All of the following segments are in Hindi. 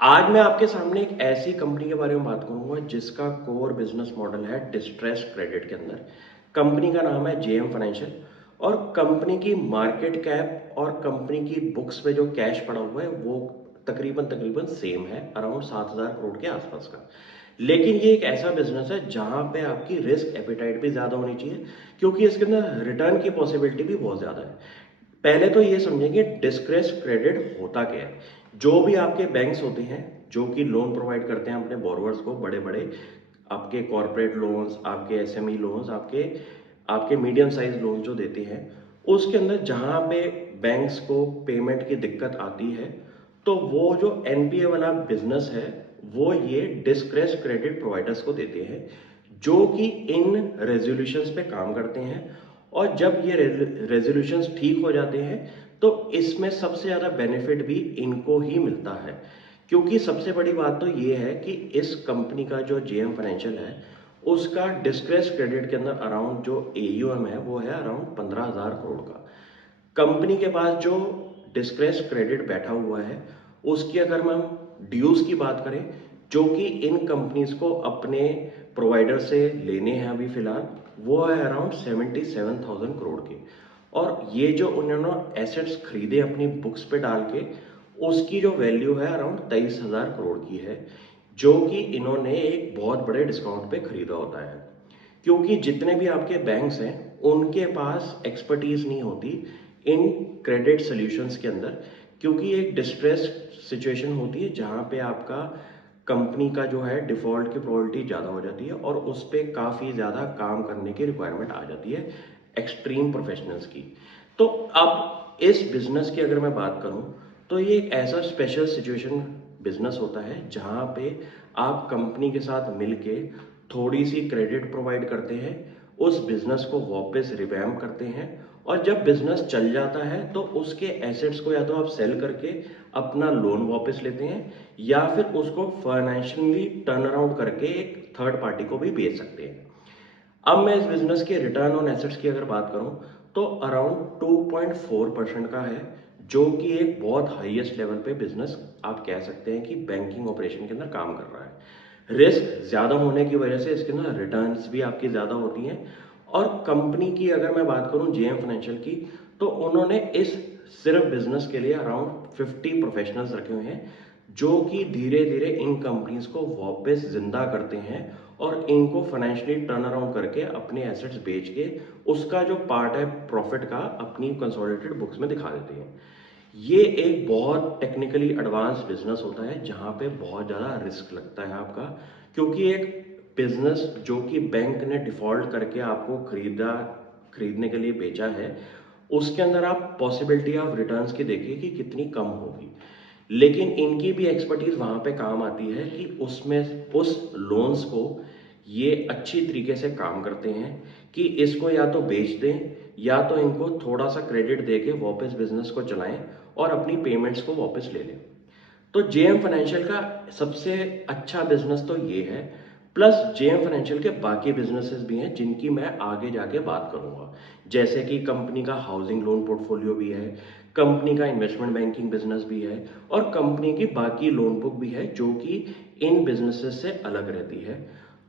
आज मैं आपके सामने एक ऐसी कंपनी के बारे में बात करूंगा जिसका कोर बिजनेस मॉडल है डिस्ट्रेस क्रेडिट के अंदर। कंपनी का नाम है जेएम फाइनेंशियल और कंपनी की मार्केट कैप और कंपनी की बुक्स पे जो कैश पड़ा हुआ है वो तकरीबन तकरीबन सेम है, अराउंड 7,000 करोड़ के आसपास का। लेकिन ये एक ऐसा बिजनेस है जहां पे आपकी रिस्क एपिटाइट भी ज्यादा होनी चाहिए, क्योंकि इसके अंदर रिटर्न की पॉसिबिलिटी भी बहुत ज्यादा है। पहले तो ये समझेंगे डिस्क्रेस क्रेडिट होता क्या है। जो भी आपके बैंक्स होते हैं जो कि लोन प्रोवाइड करते हैं अपने बोरोवर्स को, बड़े बड़े आपके कॉरपोरेट लोन्स, आपके एसएमई लोन्स, आपके आपके मीडियम साइज लोन जो देते हैं, उसके अंदर जहां पे बैंक्स को पेमेंट की दिक्कत आती है तो वो जो एनपीए वाला बिजनेस है वो ये डिस्क्रेस क्रेडिट प्रोवाइडर्स को देते हैं, जो कि इन रेजोल्यूशंस पे काम करते हैं। और जब ये रेजोल्यूशंस ठीक हो जाते हैं तो इसमें सबसे ज़्यादा बेनिफिट भी इनको ही मिलता है, क्योंकि सबसे बड़ी बात तो ये है कि इस कंपनी का जो जेएम फाइनेंशियल है उसका डिस्ट्रेस क्रेडिट के अंदर अराउंड जो एयूएम है वो है अराउंड 15,000 करोड़ का। कंपनी के पास जो डिस्ट्रेस क्रेडिट बैठा हुआ है उसकी अगर हम ड्यूज की बात करें, जो कि इन कंपनीज को अपने प्रोवाइडर से लेने हैं अभी फिलहाल, वो है अराउंड 77,000 करोड़ के। और ये जो उन्होंने एसेट्स खरीदे अपनी बुक्स पे डाल के, उसकी जो वैल्यू है अराउंड 23,000 करोड़ की है, जो कि इन्होंने एक बहुत बड़े डिस्काउंट पे खरीदा होता है। क्योंकि जितने भी आपके बैंक्स हैं उनके पास एक्सपर्टीज नहीं होती इन क्रेडिट सॉल्यूशंस के अंदर, क्योंकि एक डिस्ट्रेस सिचुएशन होती है जहां पे आपका कंपनी का जो है डिफॉल्ट की प्रोबेबिलिटी ज़्यादा हो जाती है और उस पर काफ़ी ज़्यादा काम करने की रिक्वायरमेंट आ जाती है एक्सट्रीम प्रोफेशनल्स की। तो अब इस बिजनेस की अगर मैं बात करूं तो ये एक ऐसा स्पेशल सिचुएशन बिजनेस होता है जहां पे आप कंपनी के साथ मिलके थोड़ी सी क्रेडिट प्रोवाइड करते हैं, उस बिजनेस को वापस रिवैम्प करते हैं, और जब बिजनेस चल जाता है तो उसके एसेट्स को या तो आप सेल करके अपना लोन वापस लेते हैं या फिर उसको फाइनेंशियली टर्न अराउंड करके एक थर्ड पार्टी को भी बेच सकते हैं। अब मैं इस बिजनेस के रिटर्न ऑन एसेट्स की अगर बात करूं तो अराउंड 2.4% का है, जो कि एक बहुत हाईएस्ट लेवल पे बिजनेस आप कह सकते हैं कि बैंकिंग ऑपरेशन के अंदर काम कर रहा है। रिस्क ज्यादा होने की वजह से इसके अंदर रिटर्न्स भी आपकी ज्यादा होती हैं। और कंपनी की अगर मैं बात करूं जेएम फाइनेंशियल की, तो उन्होंने इस सिर्फ बिजनेस के लिए अराउंड 50 प्रोफेशनल्स रखे हुए हैं, जो कि धीरे धीरे इन कंपनीज को वापस जिंदा करते हैं और इनको फाइनेंशियली टर्न अराउंड करके अपने एसेट्स बेच के उसका जो पार्ट है प्रॉफिट का अपनी कंसोलिडेटेड बुक्स में दिखा देते हैं। ये एक बहुत टेक्निकली एडवांस बिजनेस होता है जहां पे बहुत ज़्यादा रिस्क लगता है आपका, क्योंकि एक बिजनेस जो कि बैंक ने डिफॉल्ट करके आपको खरीदने के लिए बेचा है, उसके अंदर आप पॉसिबिलिटी ऑफ रिटर्न्स की देखिए कि कितनी कम होगी। लेकिन इनकी भी एक्सपर्टीज वहां पे काम आती है कि उसमें उस लोन्स को ये अच्छी तरीके से काम करते हैं कि इसको या तो बेच दें या तो इनको थोड़ा सा क्रेडिट दे के वापस बिजनेस को चलाएं और अपनी पेमेंट्स को वापस ले लें। तो जेएम फाइनेंशियल का सबसे अच्छा बिजनेस तो ये है। प्लस जेएम फाइनेंशियल के बाकी बिजनेसेस भी हैं जिनकी मैं आगे जाके बात करूंगा, जैसे कि कंपनी का हाउसिंग लोन पोर्टफोलियो भी है, कंपनी का इन्वेस्टमेंट बैंकिंग बिजनेस भी है, और कंपनी की बाकी लोन बुक भी है जो कि इन बिजनेसेस से अलग रहती है।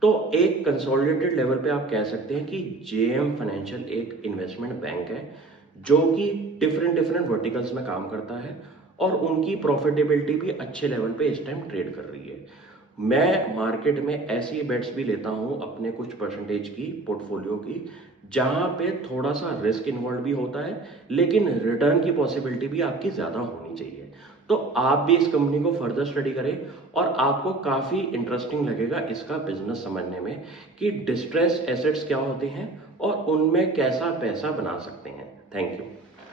तो एक कंसोलिडेटेड लेवल पे आप कह सकते हैं कि जेएम फाइनेंशियल एक इन्वेस्टमेंट बैंक है जो कि डिफरेंट डिफरेंट वर्टिकल्स में काम करता है और उनकी प्रॉफिटेबिलिटी भी अच्छे लेवल पे इस टाइम ट्रेड कर रही है। मैं मार्केट में ऐसी बेट्स भी लेता हूं अपने कुछ परसेंटेज की पोर्टफोलियो की, जहां पे थोड़ा सा रिस्क इन्वॉल्व भी होता है लेकिन रिटर्न की पॉसिबिलिटी भी आपकी ज्यादा होनी चाहिए। तो आप भी इस कंपनी को फर्दर स्टडी करें और आपको काफी इंटरेस्टिंग लगेगा इसका बिजनेस समझने में कि डिस्ट्रेस एसेट्स क्या होते हैं और उनमें कैसा पैसा बना सकते हैं। Thank you.